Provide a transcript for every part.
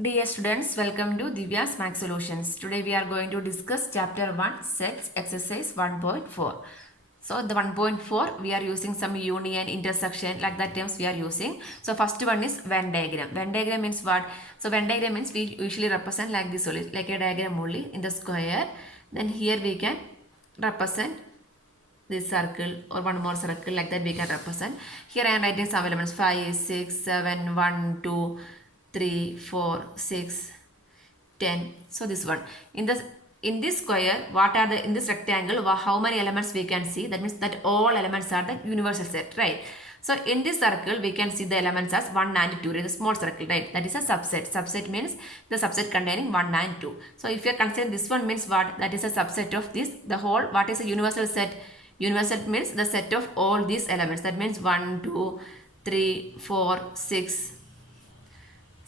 Dear students, welcome to Divya's Max Solutions. Today we are going to discuss chapter 1 sets exercise 1.4. So the 1.4 we are using some union, intersection like that terms we are using. So first one is Venn diagram. Venn diagram means what? So Venn diagram means we usually represent like this only, like a diagram only in the square. Then here we can represent this circle or one more circle like that we can represent. Here I am writing some elements 5, 6, 7, 1, 2, 3, 4, 6, 10. So this one. In this square, what are the in this rectangle, how many elements we can see? That means that all elements are the universal set, right? So in this circle, we can see the elements as 1 and 2, right? The small circle, right? That is a subset. Subset means the subset containing 1 and 2. So if you are considering this one means what? That is a subset of this. The whole, what is a universal set? Universal means the set of all these elements. That means 1, 2, 3, 4, 6,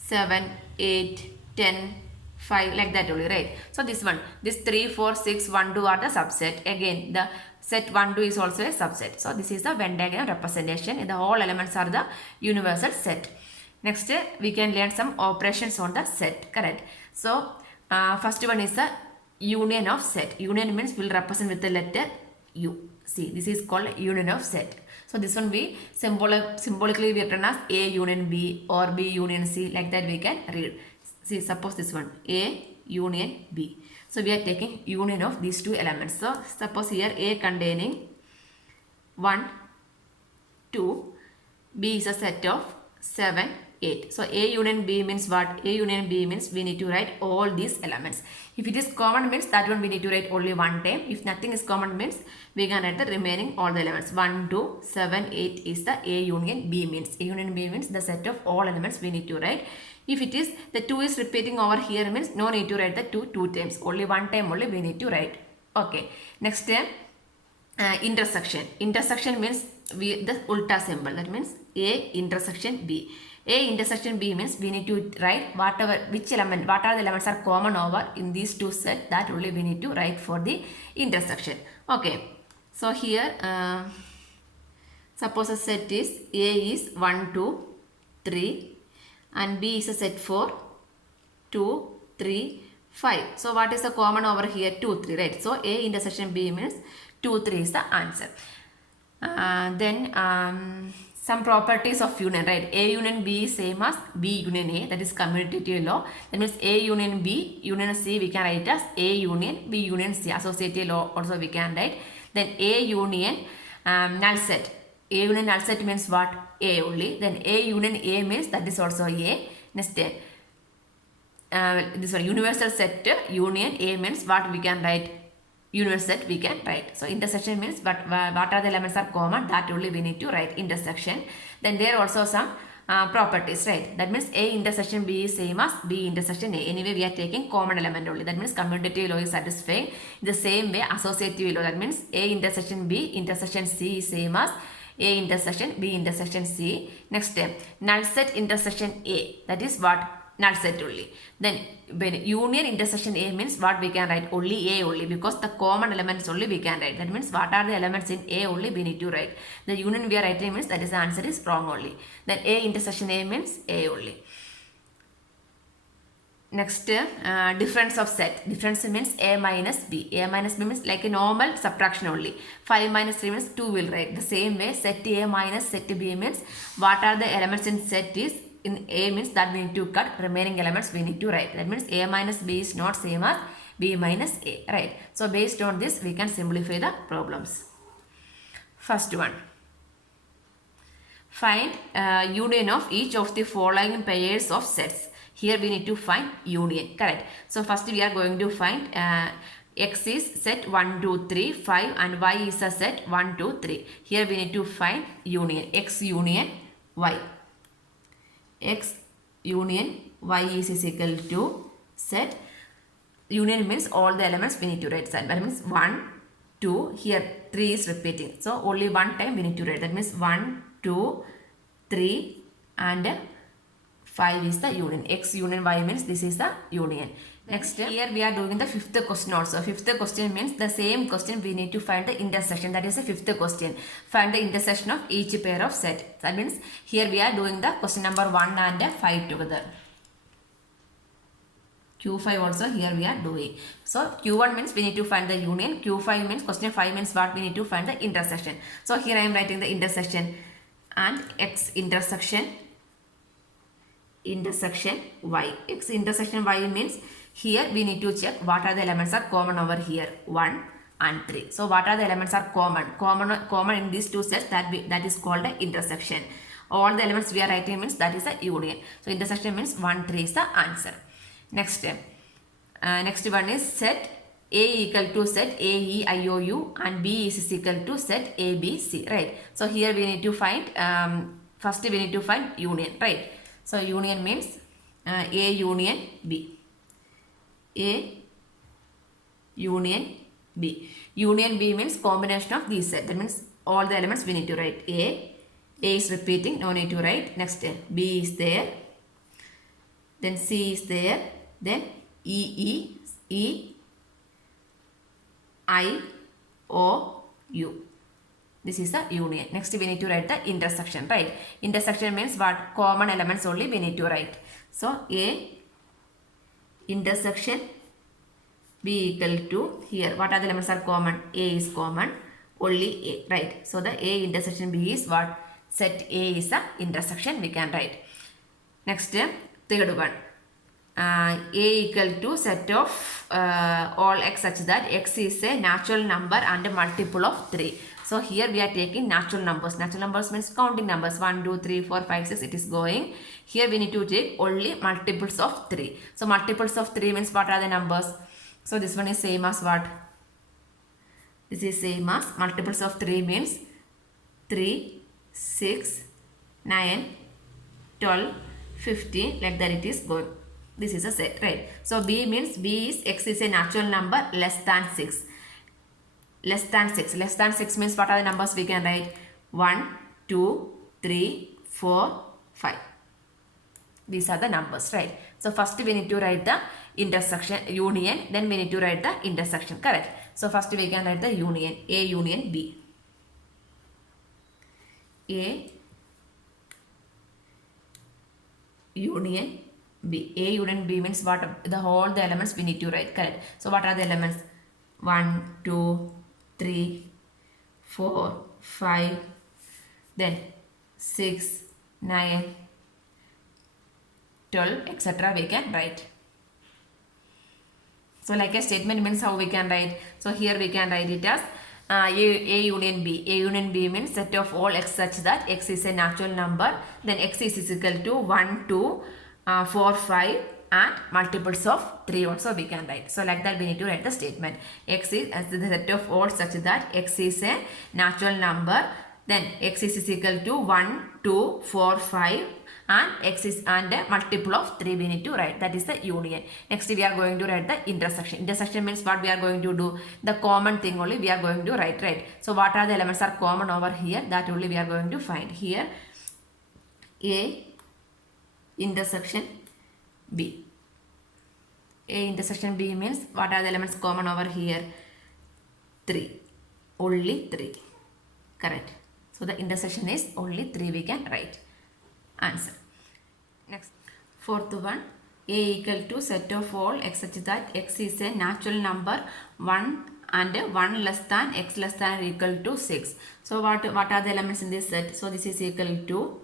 7, 8, 10, 5 like that only, right? So this one, this 3, 4, 6, 1, 2 are the subset. Again, the set 1, 2 is also a subset. So this is the Venn diagram representation. The all elements are the universal set. Next, we can learn some operations on the set, correct? So first one is the union of set. Union means will represent with the letter U. See, this is called union of set. So this one we symbolically we written as A union B or B union C, like that we can read. See, suppose this one A union B. So we are taking union of these two elements. So suppose here A containing 1, 2, B is a set of 7, 8. So A union B means what? A union B means we need to write all these elements. If it is common means that one we need to write only one time. If nothing is common means we can write the remaining all the elements. 1, 2, 7, 8 is the A union B means. A union B means the set of all elements we need to write. If it is the 2 is repeating over here means no need to write the 2 times. Only one time only we need to write. Okay. Next time intersection. Intersection means the ulta symbol. That means A intersection B. A intersection B means we need to write whatever, which element, what are the elements are common over in these two sets, that only we need to write for the intersection. Okay. So here, suppose a set is A is 1, 2, 3 and B is a set for 2, 3, 5. So what is the common over here? 2, 3, right? So A intersection B means 2, 3 is the answer. Then some properties of union, right? A union B is same as B union A, that is commutative law. That means A union B, union C we can write as A union B union C. Associative law also we can write. Then A union null set. A union null set means what? A only. Then A union A means that is also A. Next this one universal set union A means what we can write? Universal set we can write. So intersection means what are the elements are common, that only we need to write intersection. Then there are also some properties, right? That means A intersection B is same as B intersection A. Anyway, we are taking common element only. That means commutative law is satisfying. The same way associative law, that means A intersection B intersection C is same as A intersection B intersection C. Next step, null set intersection A, that is what? Null set only. Then when union intersection A means what we can write? Only A only, because the common elements only we can write. That means what are the elements in A only we need to write. The union we are writing means that is the answer is wrong only. Then A intersection A means A only. Next, difference of set. Difference means A minus B. A minus B means like a normal subtraction only. 5 minus 3 means 2 will write. The same way set A minus set B means what are the elements in set is in A means that we need to cut, remaining elements we need to write. That means A minus B is not same as B minus A, right? So based on this we can simplify the problems. First one. Find union of each of the following pairs of sets. Here we need to find union, correct? So first we are going to find X is set 1, 2, 3, 5 and Y is a set 1, 2, 3. Here we need to find union, X union Y. X union Y is equal to set. Union means all the elements we need to write. That means 1, 2, here 3 is repeating. So only one time we need to write. That means 1, 2, 3 and 5 is the union. X union Y means this is the union. Next, here we are doing the fifth question also. Fifth question means the same question we need to find the intersection. That is the fifth question. Find the intersection of each pair of set. That means here we are doing the question number 1 and 5 together. Q5 also here we are doing. So Q1 means we need to find the union. Q5 means question 5 means what? We need to find the intersection. So here I am writing the intersection and X intersection Y. X intersection Y means here we need to check what are the elements are common over here 1 and 3. So what are the elements are common in these two sets, that is called the intersection. All the elements we are writing means that is a union. So intersection means 1 3 is the answer. Next one is set A equal to set A E I O U and B is equal to set A B C, right? So here we need to find first we need to find union, right? So union means A union B. A union B. Union B means combination of these sets. That means all the elements we need to write. A is repeating, no need to write. Next B is there. Then C is there. Then E I O U. This is the union. Next we need to write the intersection, right? Intersection means what? Common elements only we need to write. So A intersection B equal to, here what are the elements are common? A is common, only A, right? So the A intersection B is what? Set A is the intersection we can write. Next third one. A equal to set of all x such that x is a natural number and a multiple of 3. So here we are taking natural numbers. Natural numbers means counting numbers 1, 2, 3, 4, 5, 6. It is going. Here we need to take only multiples of 3. So multiples of 3 means what are the numbers? So this one is same as what? This is same as multiples of 3 means 3, 6, 9, 12, 15. Like that it is going. This is a set, right? So B means B is x is a natural number less than 6. Less than 6. Less than 6 means what are the numbers we can write? 1, 2, 3, 4, 5. These are the numbers, right? So first we need to write the intersection union, then we need to write the intersection, correct? So first we can write the union, A union B. A union B. A union B means what? All the elements we need to write, correct? So what are the elements? 1, 2, 3, 4, 5, then 6, 9, 12, etc. we can write. So like a statement means how we can write. So here we can write it as A union B. A union B means set of all x such that x is a natural number. Then x is equal to 1, 2, 4, 5 and multiples of 3 also we can write. So like that we need to write the statement. X is the set of all such that x is a natural number. Then x is equal to 1, 2, 4, 5 and x is and a multiple of 3 we need to write. That is the union. Next we are going to write the intersection. Intersection means what we are going to do? The common thing only we are going to write, right? So what are the elements are common over here? That only we are going to find. Here A intersection B. A intersection B means what are the elements common over here? 3. Only 3. Correct. So the intersection is only 3 we can write. Answer. Next. Fourth one. A equal to set of all x such that x is a natural number 1 and 1 less than x less than or equal to 6. So what are the elements in this set? So this is equal to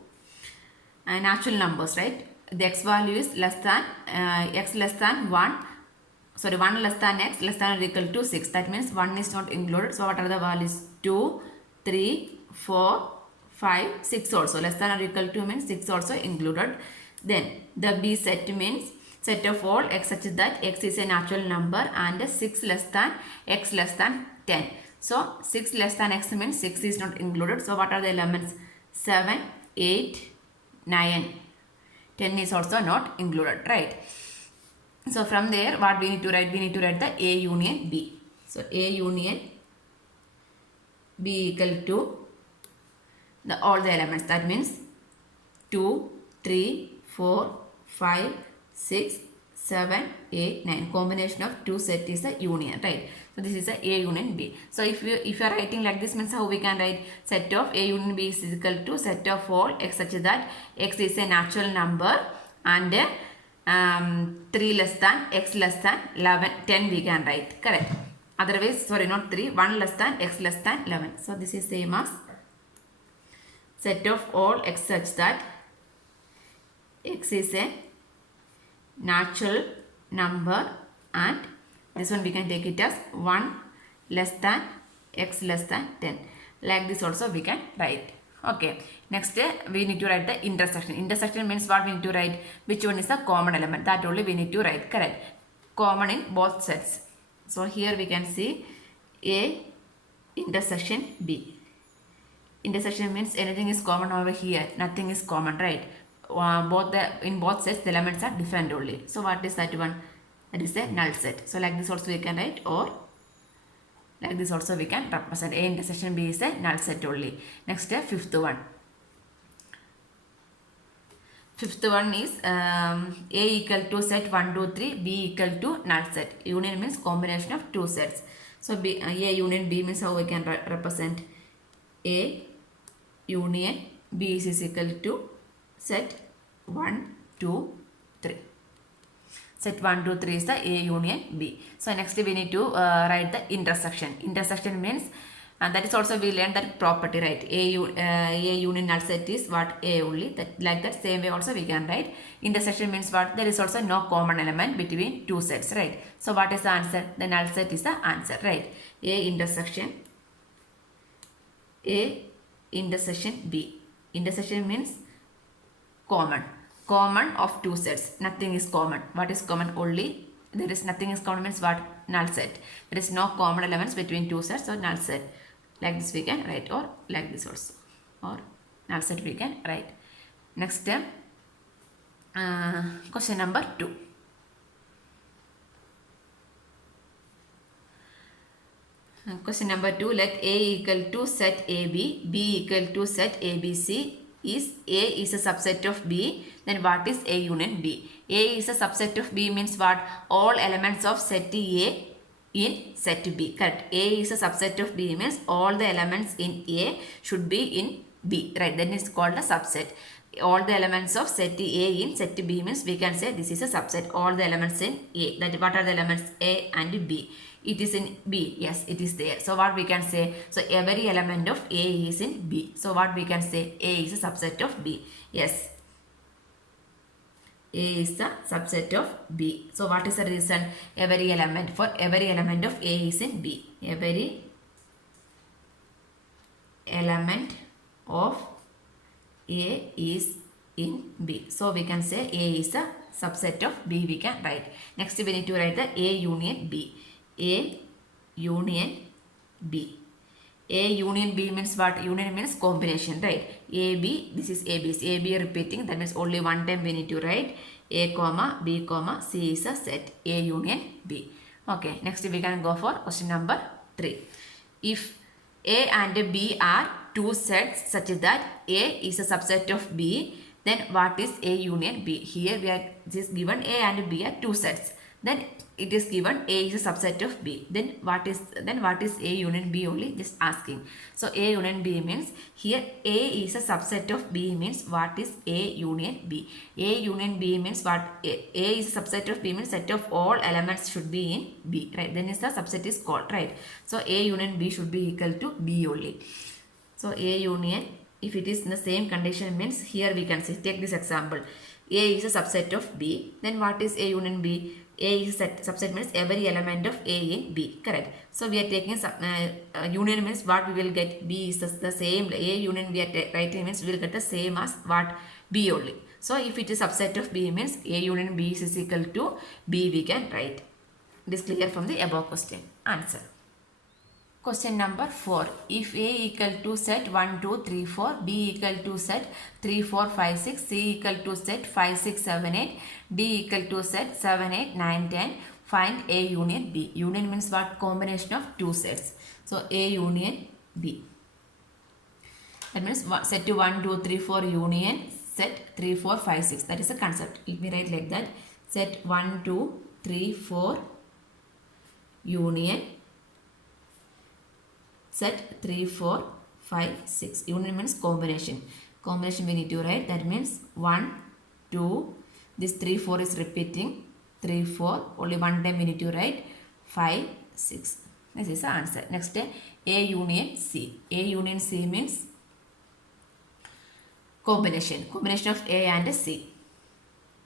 natural numbers, right? The x value is less than x less than 1, sorry 1 less than x less than or equal to 6. That means 1 is not included. So what are the values? 2, 3, 4, 5, 6 also. Less than or equal to means 6 also included. Then the B set means set of all x such that x is a natural number and 6 less than x less than 10. So 6 less than x means 6 is not included. So what are the elements? 7, 8, 9. 10 is also not included, right? So from there what we need to write? We need to write the A union B. So A union B equal to all the elements. That means 2, 3, 4, 5, 6, 7, 8, 9. Combination of two set is a union, right? So this is a union B. So if you are writing like this means how we can write? Set of A union B is equal to set of all x such that x is a natural number and 3 less than x less than 11, 10 we can write, correct. Otherwise, sorry, not 3, 1 less than x less than 11. So this is same as set of all x such that x is a natural number and this one we can take it as 1 less than x less than 10. Like this also we can write. Okay, next we need to write the intersection. Intersection means what we need to write? Which one is the common element? That only we need to write, correct. Common in both sets. So here we can see A intersection B. Intersection means anything is common over here, nothing is common, right? In both sets the elements are different only. So what is that one? That is a null set. So like this also we can write, or like this also we can represent. A intersection B is a null set only. Next, fifth one. Fifth one is A equal to set 1, 2, 3, B equal to null set. Union means combination of two sets. So A union B means how we can represent? A union B is equal to set 1, 2, 3. Set 1, 2, 3 is the A union B. So next we need to write the intersection. Intersection means, and that is also we learned that property, right? A union null set is what? A only. That like that same way also we can write. Intersection means what? There is also no common element between two sets, right? So what is the answer? The null set is the answer, right? A intersection B. Intersection means common. Common of two sets. Nothing is common. What is common? Only there is nothing is common means what? Null set. There is no common elements between two sets, so null set. Like this we can write, or like this also, or null set we can write. Next, question number 2. Question number 2. Let A equal to set AB, B equal to set ABC. Is A is a subset of B, then what is A union B? A is a subset of B means what? All elements of set A in set B, correct. A is a subset of B means all the elements in A should be in B, right? Then it's called a subset. All the elements of set A in set B means we can say this is a subset. All the elements in A. That what are the elements? A and B. It is in B. Yes, it is there. So what we can say? So every element of A is in B. So what we can say? A is a subset of B. Yes. A is the subset of B. So what is the reason? Every element of A is in B. Every element of A is in B. So we can say A is a subset of B, we can write. Next we need to write the A union B. A union B. A union B means what? Union means combination, right? A, B, this is A, B. A, B repeating, that means only one time we need to write A, comma, B, comma, C is a set. A union B. Okay, next we can go for question number 3. If A and B are two sets such that A is a subset of B, then what is A union B? Here we are just given A and B are two sets. Then it is given A is a subset of B. Then what is A union B only? Just asking. So A union B means here A is a subset of B means what is A union B? A union B means what? A is a subset of B means set of all elements should be in B, right? Then is the subset is called, right? So A union B should be equal to B only. So A union, if it is in the same condition means here we can say, take this example. A is a subset of B. Then what is A union B? A is a subset means every element of A in B, correct. So we are taking union means what we will get? B is the same. A union we are writing means we will get the same as what? B only. So if it is subset of B means A union B is equal to B, we can write. It is clear from the above question. Answer. Question number 4. If A equal to set 1, 2, 3, 4, B equal to set 3, 4, 5, 6, C equal to set 5, 6, 7, 8, D equal to set 7, 8, 9, 10, find A union B. Union means what? Combination of two sets. So A union B. That means set to 1, 2, 3, 4 union set 3, 4, 5, 6. That is a concept. If we write like that, set 1, 2, 3, 4 union set 3, 4, 5, 6. Union means combination. Combination we need to write. That means 1, 2, This 3, 4 is repeating. 3, 4. Only one time we need to write 5, 6. This is the answer. Next, A union C. A union C means combination. Combination of A and C.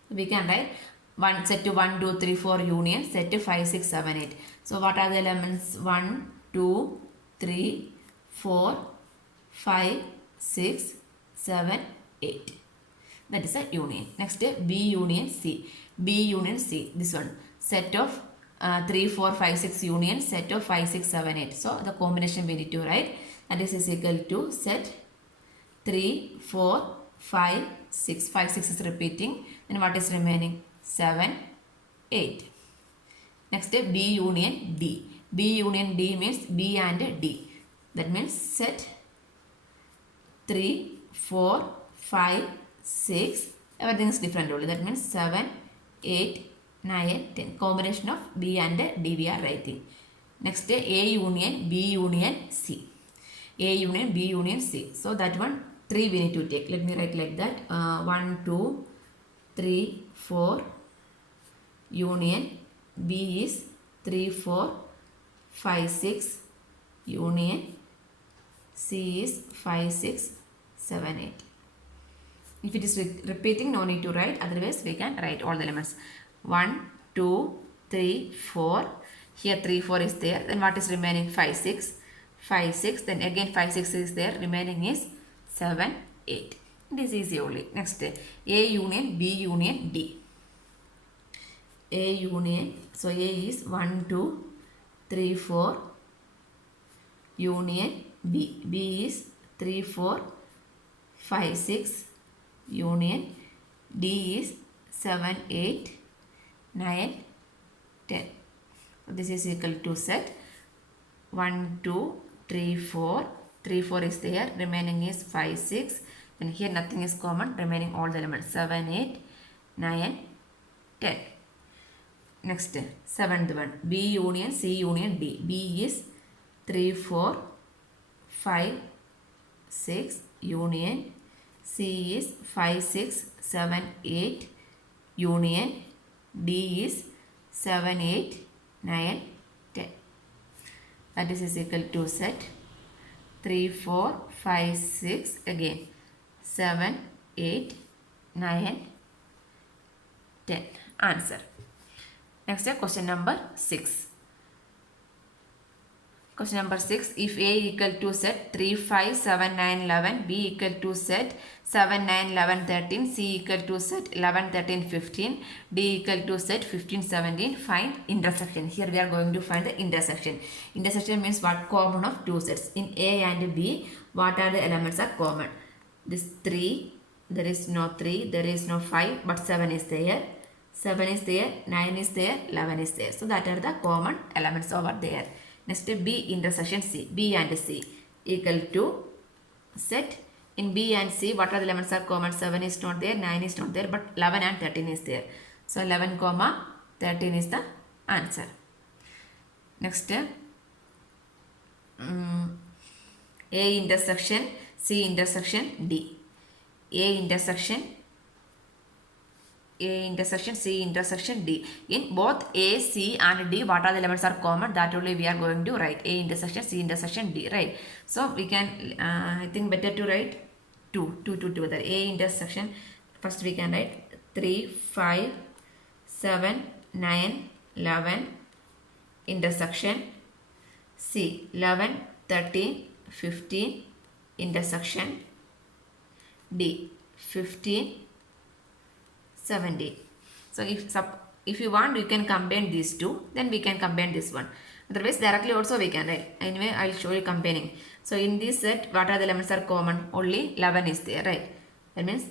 We can write one set to 1, 2, 3, 4 union, set to 5, 6, 7, 8. So what are the elements? 1, 2, 3, 4, 5, 6, 7, 8. That is a union. Next, B union C. B union C. This one. Set of 3, 4, 5, 6 union, set of 5, 6, 7, 8. So the combination we need to write. And this is equal to set 3, 4, 5, 6. 5, 6 is repeating. Then what is remaining? 7, 8. Next, B union D. B union D means B and D. That means set 3, 4, 5, 6. Everything is different only. That means 7, 8, 9, 10. Combination of B and D we are writing. Next, A union B union C. A union B union C. So that one 3 we need to take. Let me write like that. 1, 2, 3, 4. Union B is 3, 4, 5, 6. Union C is 5, 6, 7, 8. If it is repeating, no need to write. Otherwise, we can write all the elements. 1, 2, 3, 4. Here 3, 4 is there. Then what is remaining? 5, 6. 5, 6. Then again 5, 6 is there. Remaining is 7, 8. This is easy only. Next, A union B union D. A union. So A is 1, 2, 3, 4. Union B. B is 3, 4, 5, 6. Union D is 7, 8, 9, 10. So this is equal to set 1, 2, 3, 4. 3, 4 is there. Remaining is 5, 6. And here nothing is common. Remaining all the elements 7, 8, 9, 10. Next, 7th one. B union C union D. B is 3, 4, 5, 6. Union C is 5, 6, 7, 8. Union D is 7, 8, 9, 10. That is equal to set 3, 4, 5, 6. Again 7, 8, 9, 10. Answer. Next, question number 6. Question number 6. If A equal to set 3, 5, 7, 9, 11, B equal to set 7, 9, 11, 13, C equal to set 11, 13, 15, D equal to set 15, 17, find intersection. Here we are going to find the intersection. Intersection means what? Common of two sets. In A and B, what are the elements are common? This 3, there is no 3, there is no 5, but 7 is there. 7 is there, 9 is there, 11 is there. So that are the common elements over there. Next, B intersection C. B and C equal to set. In B and C, what are the elements are common? 7 is not there, 9 is not there, but 11 and 13 is there. So 11, 13 is the answer. Next, A intersection C intersection D. A intersection C intersection D. In both A, C and D, what are the elements are common? That only we are going to write. A intersection C intersection D, right? So we can, I think better to write 2 together. A intersection, first we can write 3, 5, 7, 9, 11 intersection C 11, 13, 15 intersection D 15, 17. So if you want, you can combine these two, then we can combine this one. Otherwise directly also we can write. Anyway, I will show you combining. So in this set, what are the elements are common? Only 11 is there, right? That means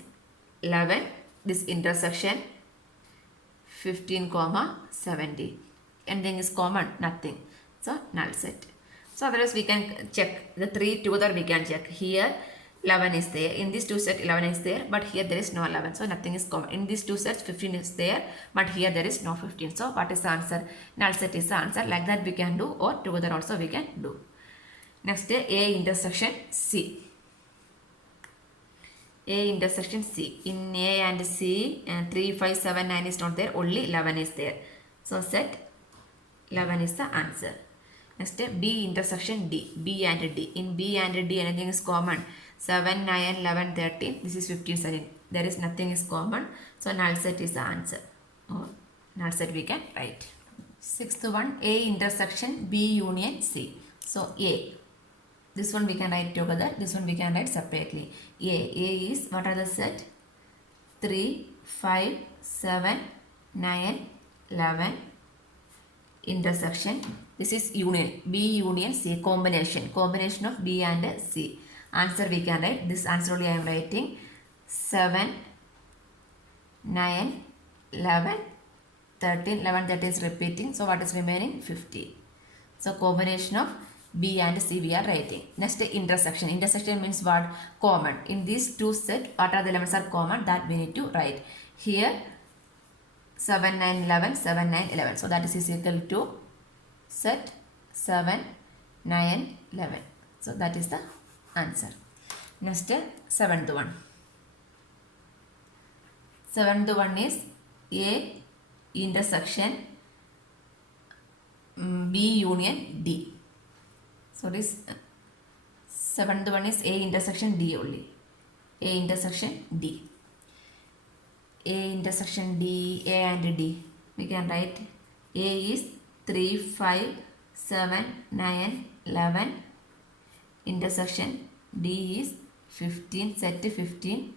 11, this intersection 15, 17. Anything is common? Nothing. So null set. So otherwise we can check the 3 together, we can check. Here 11 is there. In these two sets 11 is there, but here there is no 11. So nothing is common. In these two sets 15 is there, but here there is no 15. So what is the answer? Null set is the answer. Like that we can do, or together also we can do. Next, A intersection C. A intersection C. In A and C, 3, 5, 7, 9 is not there, only 11 is there. So set 11 is the answer. Next, B intersection D. B and D. In B and D, anything is common. 7, 9, 11, 13. This is 15, 17. There is nothing is common. So null set is the answer. Or null set we can write. Sixth one, A intersection B union C. So A. This one we can write together. This one we can write separately. A is, what are the set? 3, 5, 7, 9, 11. Intersection. This is union. B union C. Combination. Combination of B and C. Answer we can write. This answer only I am writing. 7, 9, 11, 13. 11, 13 is repeating. So what is remaining? 50. So combination of B and C we are writing. Next, intersection. Intersection means what? Common. In these two sets, what are the elements are common? That we need to write. Here 7, 9, 11, 7, 9, 11. So that is equal to set 7, 9, 11. So that is the answer. Next, seventh one. Seventh one is A intersection B union D. So this seventh one is A intersection D only. A intersection D. A intersection D, A and D. We can write A is 3, 5, 7, 9, 11. Intersection D is 15, set 15,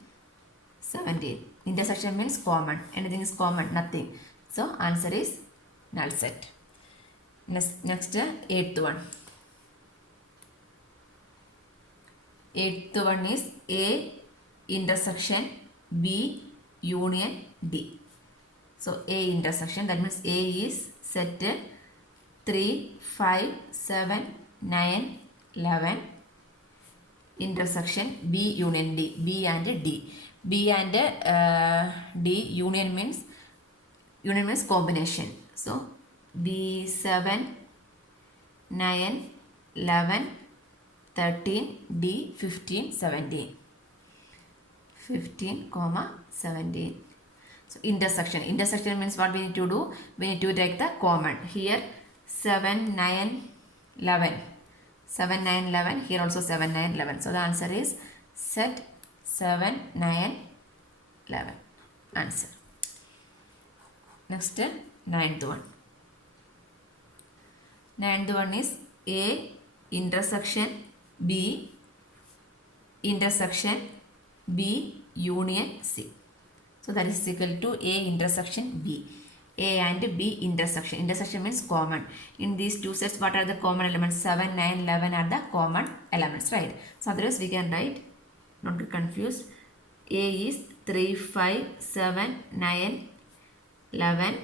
17. Intersection means common. Anything is common, nothing. So answer is null set. Next, eighth one. Eighth one is A intersection B union D. So A intersection, that means A is set 3, 5, 7, 9, 11. Intersection B union D. B and D. B and D union means combination. So B 7, 9, 11, 13, D 15, 17. 15, 17. So intersection. Intersection means what we need to do? We need to take the common. Here 7, 9, 11. 7, 9, 11. Here also 7, 9, 11. So the answer is set 7, 9, 11. Answer. Next, ninth one. Ninth one is A intersection B intersection B union C. So that is equal to A intersection B. A and B intersection. Intersection means common. In these two sets, what are the common elements? 7, 9, 11 are the common elements, right? So otherwise we can write, not to confuse. A is 3, 5, 7, 9, 11.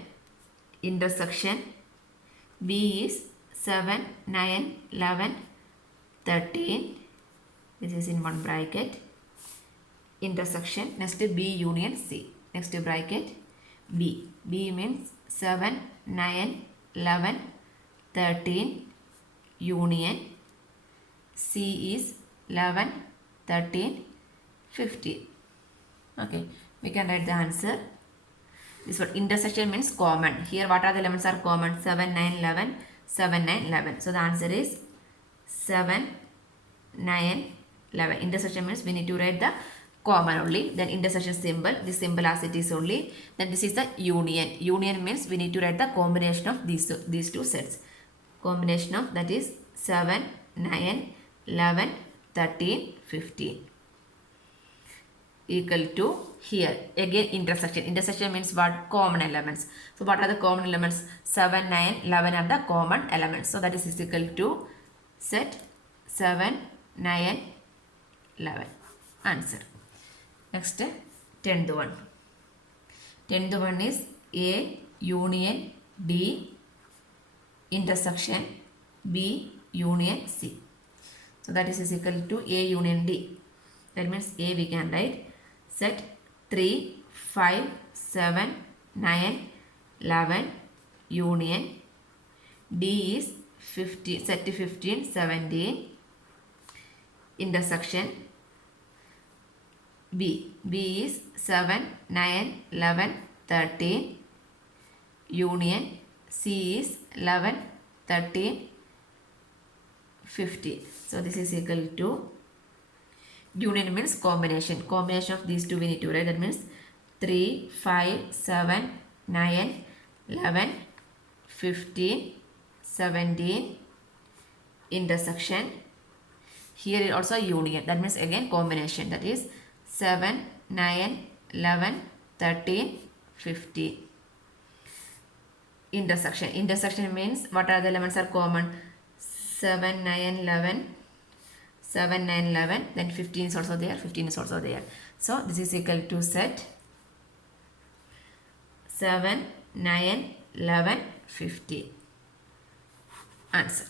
Intersection B is 7, 9, 11, 13. This is in one bracket. Intersection. Next B union C. Next bracket B. B means 7, 9, 11, 13. Union. C is 11, 13, 15. Okay. We can write the answer. This one intersection means common. Here what are the elements are common? 7, 9, 11. 7, 9, 11. So the answer is 7, 9, 11. Intersection means we need to write the common only. Then intersection symbol. This symbol as it is only. Then this is the union. Union means we need to write the combination of these two sets. Combination of, that is 7, 9, 11, 13, 15. Equal to here again intersection. Intersection means what? Common elements. So what are the common elements? 7, 9, 11 are the common elements. So that is equal to set 7, 9, 11. Answer. Next, 10th one. 10th one is A union D intersection B union C. So that is equal to A union D. That means A we can write set 3, 5, 7, 9, 11 union. D is 50, set 15, 17. Intersection B. B is 7, 9, 11, 13. Union. C is 11, 13, 15. So this is equal to, union means combination. Combination of these two we need to write. That means 3, 5, 7, 9, 11, 15, 17, intersection. Here also union. That means again combination. That is 7, 9, 11, 13, 15. Intersection. Intersection means what are the elements are common? 7, 9, 11, 7, 9, 11, then 15 is also there, 15 is also there. So this is equal to set 7, 9, 11, 15. Answer.